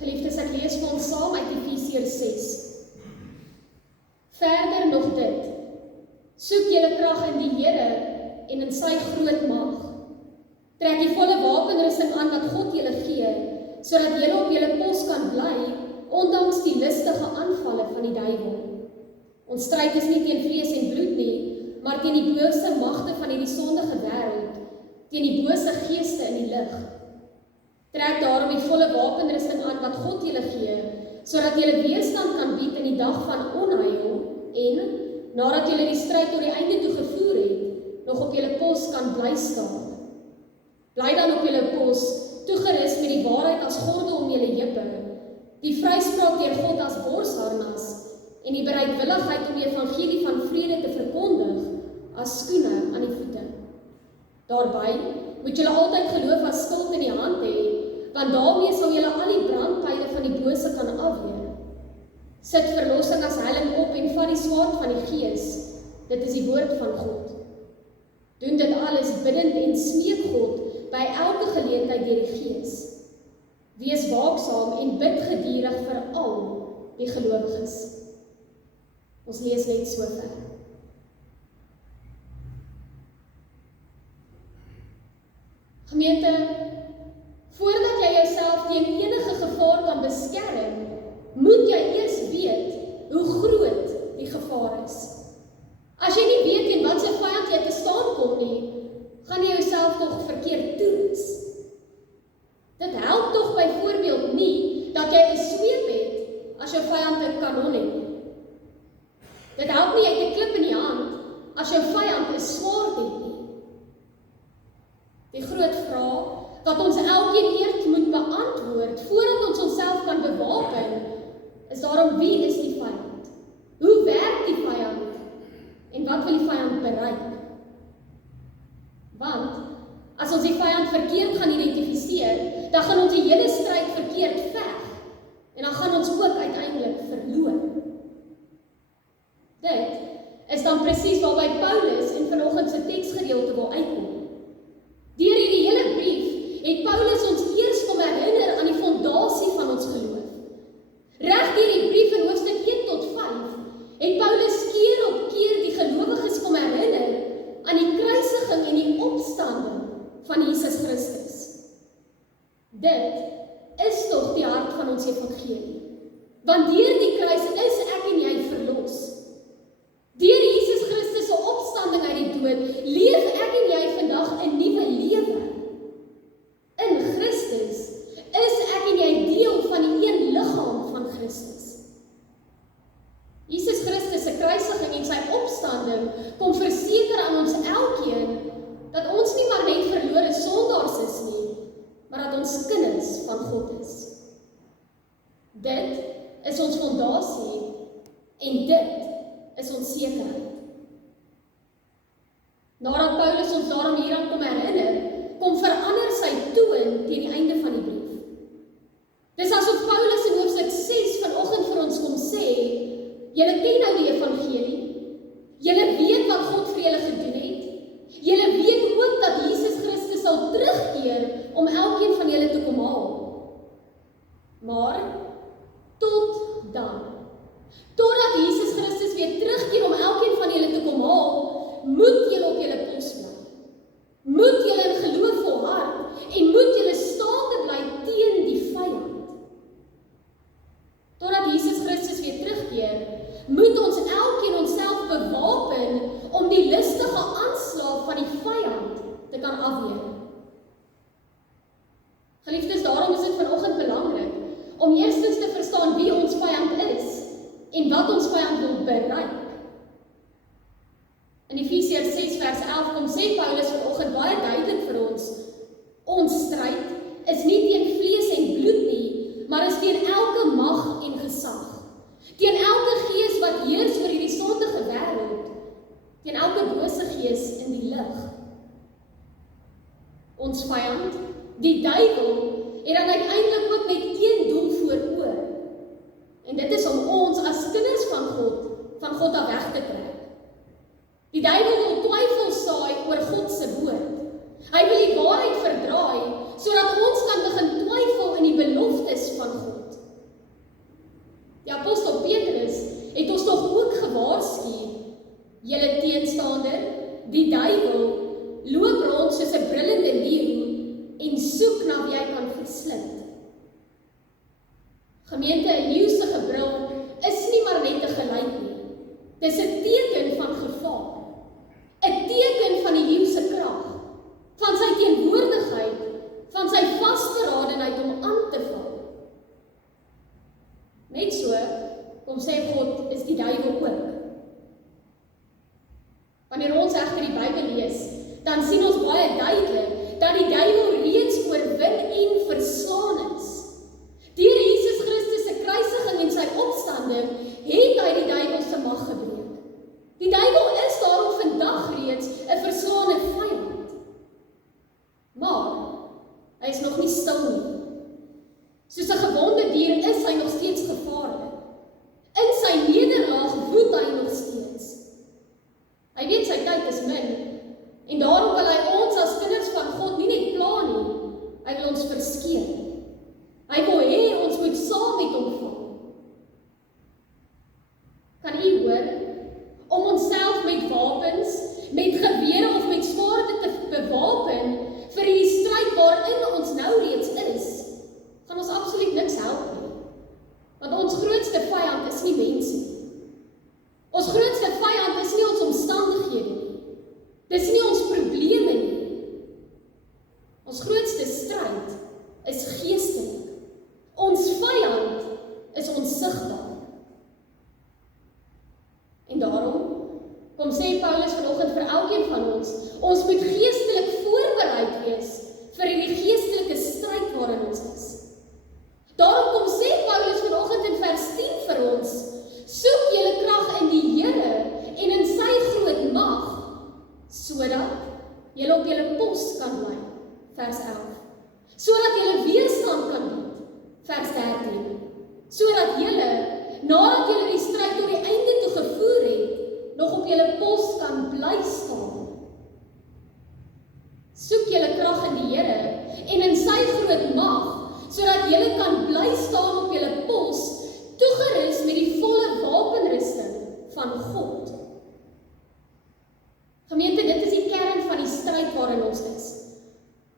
Geliefdes, ek lees vir ons saam uit Efesiërs 6. Verder nog dit, soek julle krag in die Here en in sy groot mag. Trek die volle wapenrusting aan wat God julle gee, sodat julle op julle pos kan bly, ondanks die listige aanvalle van die duiwel. Ons stryd is nie teen vlees en bloed nie, maar teen die bose magte van hierdie sondige wêreld, teen die bose geeste in die lig. Trek daarom die volle wapenrusting aan wat God julle gee, sodat julle weerstand kan bied in die dag van onheil en, nadat julle die stryd tot die einde toe gevoer het, nog op julle pos kan bly staan. Bly dan op julle pos, toegerus met die waarheid as gordel om julle heupe, die vryspraak deur God as borsharnas en die bereidwilligheid om die evangelie van vrede te verkondig as skoene aan die voete. Daarbij moet julle altyd geloof as skild in die hand hê, want daarmee sal julle al die brandpyle van die bose kan afweer. Sit verlossing as helm op en vat die swaard van die Gees, dit is die woord van God. Doen dit alles bidtend en smeek God by elke geleentheid deur die Gees. Wees waaksaam en bid gedurig vir al die gelowiges. Ons lees net so ver. Gemeente, voordat jy jouself teen enige gevaar kan beskerm, moet jy eers weet hoe groot die gevaar is. As jy nie weet teen wat se vyand jy te staan kom nie, gaan jy jouself tog verkeerd toerus. Dit help tog byvoorbeeld nie dat jy 'n sweep het as jou vyand 'n kanon het. Dit help nie jy het 'n klip in die hand as jou vyand 'n swaard het nie. Die groot vraag wat ons elkeen eers moet beantwoord voordat ons onsself kan bewapen, is daarom wie is die vyand? Hoe werk die vyand? En wat wil die vyand bereik? Want as ons die vyand verkeerd gaan identifiseer, dan gaan ons die hele stryd verkeerd veg en dan gaan ons ook uiteindelik verloor. Dit is dan presies waarby Paulus in vanoggend se teksgedeelte wil uitkom. Deur hierdie hele brief het Paulus ons eers kom herinner aan die fondasie van ons geloof. Reg deur die brief in hoofstuk 1 tot 5 het Paulus keer op keer die gelowiges kom herinner aan die kruisiging en die opstanding van Jesus Christus. Dit is tog die hart van ons evangelie. Want deur die kruis is ek en jy verlos. Deur Jesus Christus se opstanding uit die dood, leef ek en jy vandag 'n nuwe lewe. In Christus is ek en jy deel van die een liggaam van Christus. Jesus Christus se kruisiging en sy opstanding kom verseker aan ons elkeen dat ons nie maar net verlore sondaars is nie, maar dat ons kinders van God is. Dit is ons fondasie en dit is ons sekerheid. Nadat Paulus ons daarom hieraan kom herinner, kom verander sy toon teen die einde van die brief. Dis asof Paulus in hoofstuk 6 vanoggend vir ons kom sê, julle ken nou die evangelie, julle weet wat God vir julle gedoen het, julle weet ook dat Jesus Christus sal terugkeer om elkeen van julle te kom haal. Maar, tot dan, totdat Jesus Christus weer terugkeer om elkeen van julle te kom haal, moet julle op julle pos bly. Moet julle in geloof volhard en moet julle staande bly teen die vyand. Totdat Jesus Christus weer terugkeer, moet ons elkeen onsself bewapen om die listige aanslag van die vyand te kan afweer. Geliefdes, daarom is dit vanoggend belangrik om eerstens te verstaan wie ons vyand is en wat ons vyand wil bereik. In Efesiërs 6 vers 11 kom sê Paulus vanoggend baie duidelik vir ons stryd is nie teen vlees en bloed nie, maar is teen elke mag en gesag. Teen elke gees wat heers oor hierdie sondige wêreld, teen elke bose gees in die lig. Ons vyand, die duiwel, het dan uiteindelik ook met een doel voor oë. En dit is om ons as kinders van God af weg te kry. Die duiwel wil twyfel saai oor God se woord. Hy wil die waarheid verdraai, sodat ons kan begin twyfel in die beloftes van God. die duiwel, loop rond soos 'n brullende leeu en soek na wie hy kan verslind. Gemeente, 'n leeu se gebrul is nie maar net 'n geluid nie. Dis 'n teken van gevaar. 'n Teken van die leeu se krag, van sy teenwoordigheid, van sy vastberadenheid om aan te val. Net so, kom sê God, is die duiwel ook. Wanneer ons egter die Bybel lees, dan sien ons baie duidelik dat die duiwel reeds oorwin en verslaan is. Deur Jesus Christus se kruisiging en sy opstanding het hy die duiwel se mag gebreek. Die duiwel is daarom vandag reeds 'n verslaane vyand. Maar hy is nog nie stil nie. Soos 'n gewonde dier is hy nog steeds gevaarlik. In sy nederlaag woed hy nog steeds. Hy weet sy tyd is min, en daarom wil hy ons as kinders van God nie net pla nie, hy wil ons verskeer. Hy wil hê ons moet saam met hom val. Kan u hoor, om onsself met wapens, met gewere of met swaarde te bewapen vir die stryd waarin ons nou reeds is, gaan ons absoluut niks help nie. Want ons grootste vyand is nie mense nie. Ons grootste vyand is nie ons omstandighede nie. Dis nie ons probleme nie. Ons grootste stryd is geestelik. Ons vyand is onsigbaar. En daarom, kom sê Paulus vanoggend vir elkeen van ons moet geestelik voorbereid wees vir die geestelike stryd waarin ons is. Daarom kom sê Paulus vanoggend in vers 10 vir ons, soek julle krag in die Here en in sy groot mag, sodat julle op julle pos kan bly, vers 11. Sodat julle weerstand kan bied, vers 13. Sodat julle, nadat julle die stryd tot die einde toe gevoer het, nog op julle pos kan bly staan. Soek julle krag in die Here en in sy groot mag, sodat julle kan bly staan op julle pos, toegerus met die volle wapenrusting van God. Gemeente, dit is die kern van die stryd waarin ons is.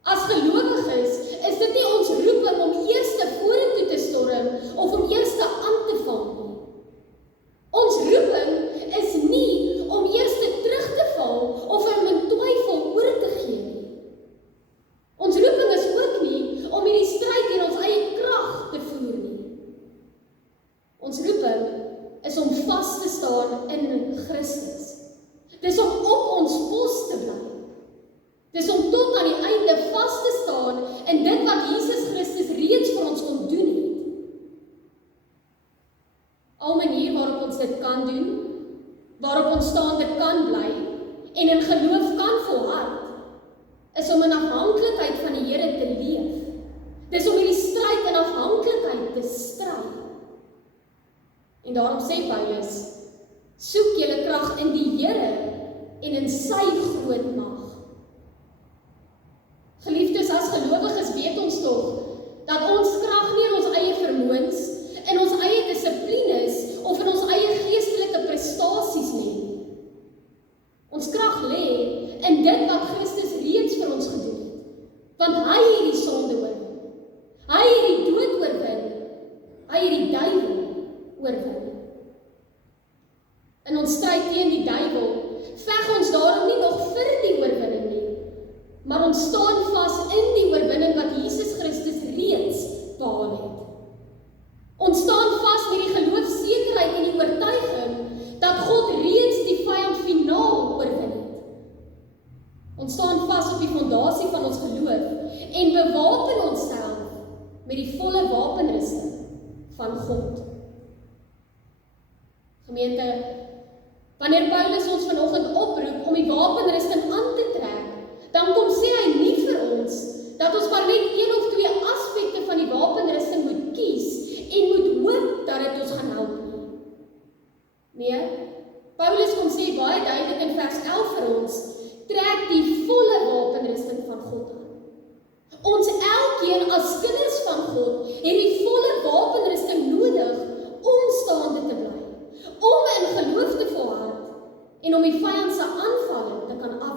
As gelowiges is dit nie ons roeping om eers vorentoe te storm of om eers aan te val nie. Ons roeping is nie om eers terug te val of om in twyfel oor te gee nie. Ons roeping is ook nie om hierdie stryd in ons eie krag te voer nie. Ons roeping is om vas te staan in Christus. Dis om op ons pos te bly. Dis om tot aan die einde vas te staan in dit wat Jesus Christus reeds vir ons kom doen het. Al manier waarop ons dit kan doen, waarop ons staande kan bly en in geloof kan volhard, is om in afhanklikheid van die Here te leef. Dis om hierdie stryd in afhanklikheid te stry. En daarom sê Paulus, soek julle krag in die Here en in sy groot mag. Geliefdes, as gelowiges weet ons tog, dat ons krag nie in ons eie vermoëns, in ons eie dissiplines, of in ons eie geestelike prestasies lê. Ons krag lê in dit wat Christus reeds vir ons gedoen het. Want hy het die sonde oorwin. Hy het die dood oorwin. Hy het die duiwel oorwin. In ons stryd teen die duiwel, veg ons daarom nie nog vir die oorwinning nie, maar ons staan vas in die oorwinning wat Jesus Christus reeds behaal het. Ons staan vas met die geloofsekerheid en die oortuiging dat God reeds die vyand finaal oorwin het. Ons staan vas op die fondasie van ons geloof en bewapen onsself met die volle wapenrusting van God. Gemeente, wanneer Paulus ons vanoggend oproep om die wapenrusting aan te trek, dan kom sê hy nie vir ons dat ons maar net een of twee aspekte van die wapenrusting moet kies en moet hoop dat dit ons gaan help nie. Nee, Paulus kom sê baie duidelik in vers 11 vir ons, trek die volle wapenrusting van God aan. Ons elkeen as kinders van God het die volle wapenrusting nodig om staande te bly, om in geloof te volhard en om die vyand se aanvalle te kan afweer.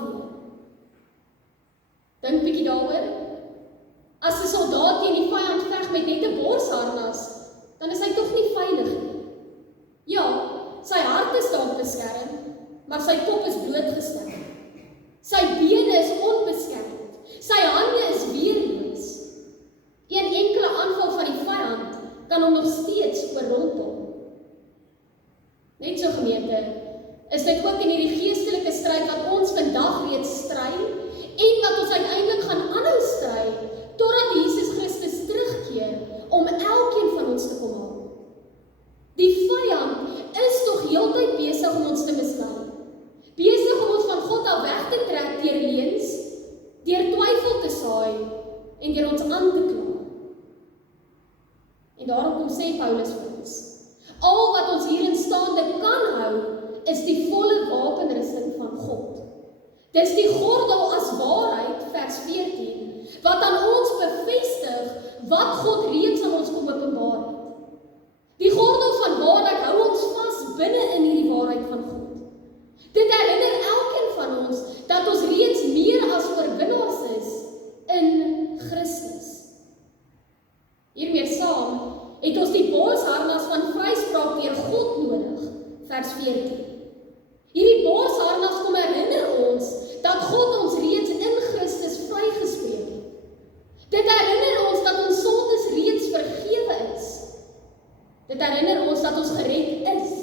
gemeente, is dit ook in hierdie geestelike stryd wat ons vandag reeds stry en wat ons uiteindelik gaan aanhou stry totdat Jesus Christus terugkeer om elkeen van ons te kom haal. Die vyand is tog heeltyd besig om ons te mislei. Besig om ons van God af weg te trek deur leuns, deur twyfel te saai en deur ons aan te kla. En daarom kom sê Paulus vir ons, al wat ons hier in staande kan hou, is die volle wapenrusting van God. Dis die gordel as waarheid, vers 14, wat aan ons bevestig wat God reeds aan ons kom openbaar het. Die gordel van waarheid hou ons vas binne in hierdie waarheid van God. Dit herinner elkeen van ons dat ons reeds meer as oorwinnaars is in Christus. Hiermee saam het ons die borsharnas van vryspraak deur God nodig, vers 14. Hierdie borsharnas kom herinner ons dat God ons reeds in Christus vrygespreek het. Dit herinner ons dat ons sondes reeds vergewe is. Dit herinner ons dat ons gered is.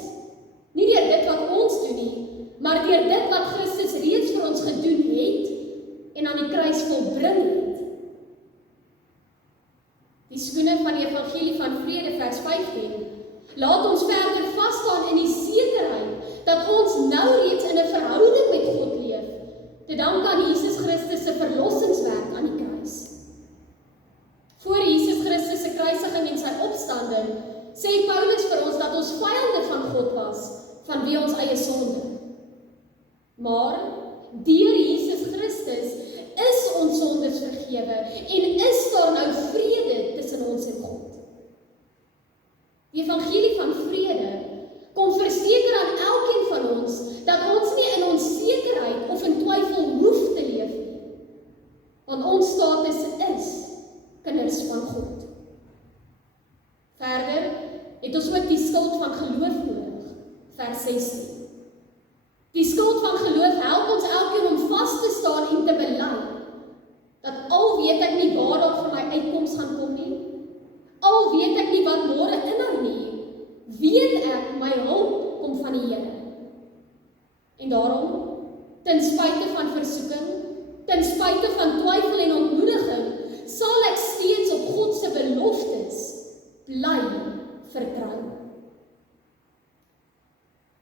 Nie deur dit wat ons doen nie, maar deur dit wat Christus reeds vir ons gedoen het en aan die kruis volbring het. Die skoene van die evangelie van vrede, vers 15, laat ons verder vasstaan in die sekerheid dat ons nou reeds in 'n verhouding met God leef, te danke aan Jesus Christus se verlossingswerk aan die kruis. Voor Jesus Christus se kruisiging en sy opstanding, sê Paulus vir ons dat ons vyande van God was, vanweë ons eie sonde. Maar deur Jesus Christus is ons sondes vergewe en is daar nou vrede tussen ons en God. Die evangelie van vrede kom verseker aan elkeen van ons dat ons nie in onsekerheid of in twyfel hoef te leef nie, want ons status is kinders van God. Verder het ons ook die skild van geloof nodig, vers 16. Die skild van geloof help ons elkeen om vas te staan en te bely, dat al weet ek nie waar daar vir my uitkoms gaan kom nie, al weet ek nie wat môre inhou nie, weet ek my hulp kom van die Here. En daarom, ten spyte van versoeking, ten spyte van twyfel en ontmoediging, sal ek steeds op God se beloftes bly vertrou.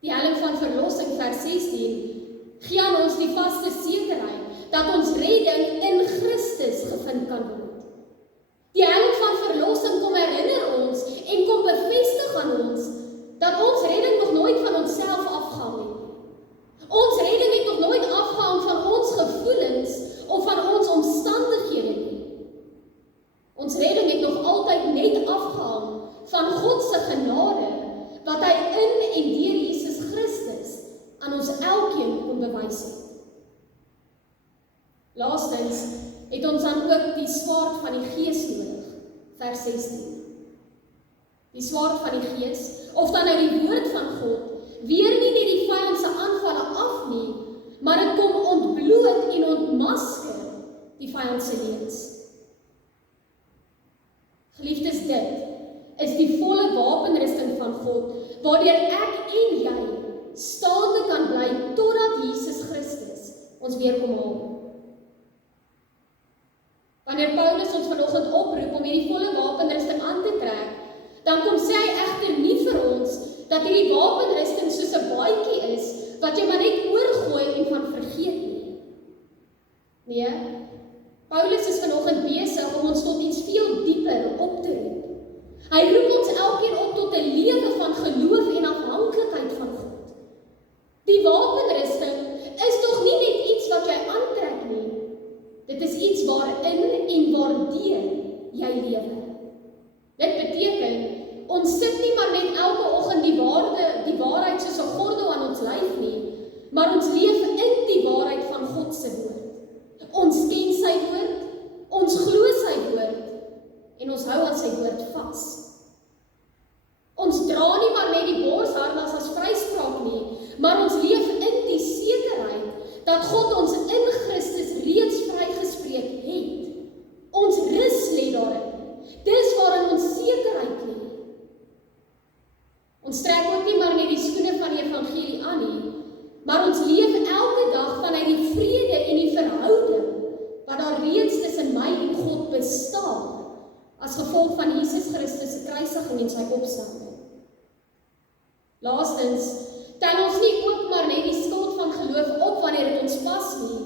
Die helling van verlossing, vers 16, gee aan ons die vaste sekerheid dat ons redding in Christus gevind kan word. Die helling van verlossing kom herinner ons en kom bevestig aan ons dat ons redding nog nooit van onsself afgehang het. Ons redding het nog nooit afgehang van ons gevoelens of van ons omstandighede nie. Ons redding het nog altyd net afgehang van God se genade wat hy in en deur Jesus Christus aan ons elkeen kom bewys het. Laastens het ons dan ook die swaard van die Gees nodig, vers 16. Die swaard van die Gees, of dan nou die woord van God, weer nie net die vyand se aanvalle af nie, maar dit kom ontbloot en ontmasker die vyand se leuns. Geliefdes, dit is die volle wapenrusting van God, waardeur ek en jy staande kan bly totdat Jesus Christus ons weer kom haal. Wanneer Paulus ons vanoggend oproep om hierdie volle wapenrusting aan te trek, dan kom sê hy egter nie vir ons dat hierdie wapenrusting soos 'n baadjie is wat jy maar net oorgooi en van vergeet nie. Nee, Paulus is vanoggend besig om ons tot iets veel dieper op te roep. Hy roep ons elkeen op tot 'n lewe van geloof en afhanklikheid van God. Die wapenrusting is tog nie net iets wat jy aantrek nie. Dit is iets waarin en waardeur jy lewe. Dit beteken, ons sit nie maar net elke oggend die waarheid soos 'n gordel aan ons lyf nie, maar ons leef in die waarheid van God se woord. Ons ken sy woord, ons glo sy woord en ons hou aan sy woord vas. Ons dra nie maar net die borsharnas as vryspraak nie, maar ons leef in die sekerheid dat God ons in Christus reeds vrygespreek het. Ons rus lê daarin. Dis waarin ons sekerheid lê. Ons trek ook nie maar net die skoene van die evangelie as gevolg van Jesus Christus se kruisiging en sy opstanding. Laastens, tel ons nie ook maar net die skuld van geloof op wanneer dit ons pas nie,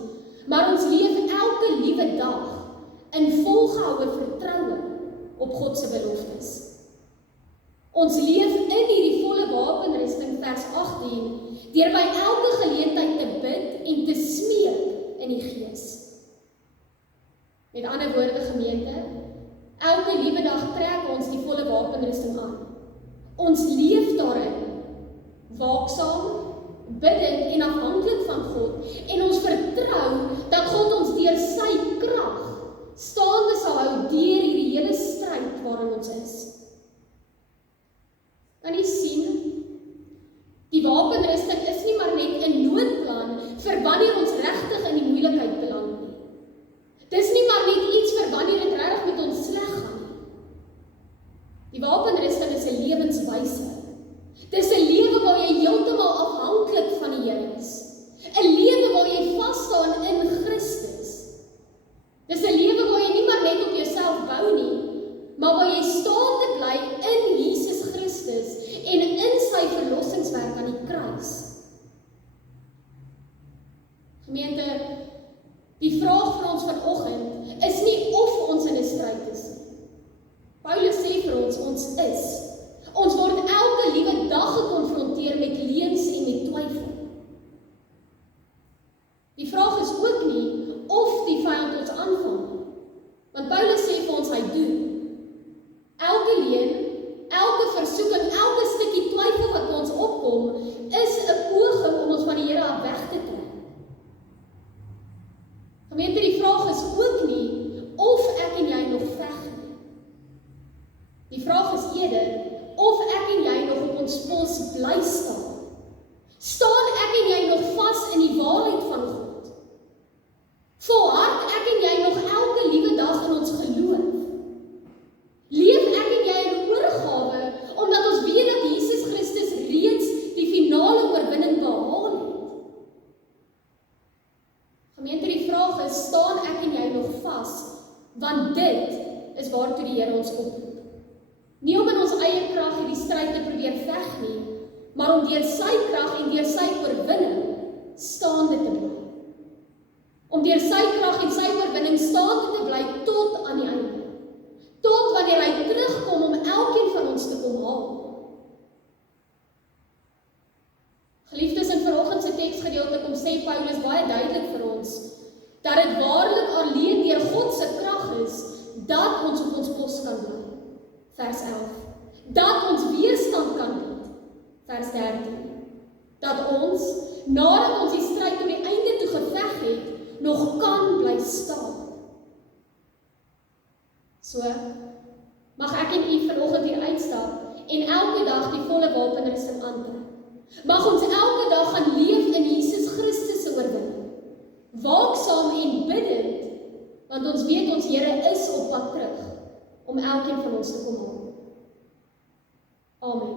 maar ons leef elke liewe dag in volgehoue vertroue op God se beloftes. Ons leef in hierdie volle wapenrusting, vers 18, deur by elke geleentheid te bid en te smeek in die Gees. Met ander woorde, gemeente, elke liewe dag trek ons die volle wapenrusting aan. Ons leef daarin, waaksaam, bidend en afhanklik van God, en ons vertrou dat God ons deur sy krag staande sal hou deur hierdie hele stryd waarin ons is. Kan jy sien? Die wapenrusting is nie maar net 'n noodplan vir wanneer ons regtig in die moeilikheid beland nie. Dis nie maar net iets vir wanneer dit regtig met ons sleg gaan nie. Die wapenrusting is 'n lewenswyse. Dis 'n lewe waar jy heeltemal afhanklik van die Here is. 'n lewe waar jy vas staan in Christus. Dis 'n lewe waar jy nie maar net op jouself bou nie, maar waar jy staande bly in Jesus Christus en in sy verlossingswerk aan die kruis. Gemeente, die vraag vir ons vanoggend is nie of ons in 'n stryd is nie. Paulus sê vir ons, ons is. Ons word elke liewe dag gekonfronteer met leuns en met twyfel. Die vraag is ook nie of die vyand ons aanval nie. Want Paulus sê vir ons, hy doen. Elke leuen, elke versoeking, elke stukkie twyfel wat by ons opkom, is 'n poging om ons van die Here af weg te trek. Gemeente, die vraag is ook nie of ek en jy nog veg nie. Die vraag is eerder of ek en jy nog op ons pos bly staan. Staan ek en jy nog vas in die waarheid van God? Volhard ek en jy nog elke liewe dag in ons geloof? Leef ek en jy in oorgawe, omdat ons weet dat Jesus Christus reeds die finale oorwinning behaal het? Gemeente, die vraag is, staan ek en jy nog vas? Want dit is waartoe die Here ons oproep. Nie om in ons eie krag hierdie stryd te probeer veg nie, maar om deur sy krag en deur sy oorwinning staande te bly. Om deur sy krag en sy oorwinning staande te bly tot aan die einde. Tot wanneer hy terugkom om elkeen van ons te kom haal. Geliefdes, in vanoggend se teksgedeelte kom sê Paulus baie duidelik vir ons dat dit waarlik alleen deur God se krag is dat ons op ons pos kan bly. Vers 11. Dat ons weerstand kan bied. Vers 13. Dat ons, nadat ons die stryd tot die einde toe geveg het, nog kan bly staan. So, mag ek en u vanoggend hier uitstap en elke dag die volle wapenrusting aantrek. Mag ons elke dag gaan leef in Jesus Christus se oorwinning. Waaksaam en bidend, want ons weet ons Here is op pad terug om elkeen van ons te kom haal. Amen.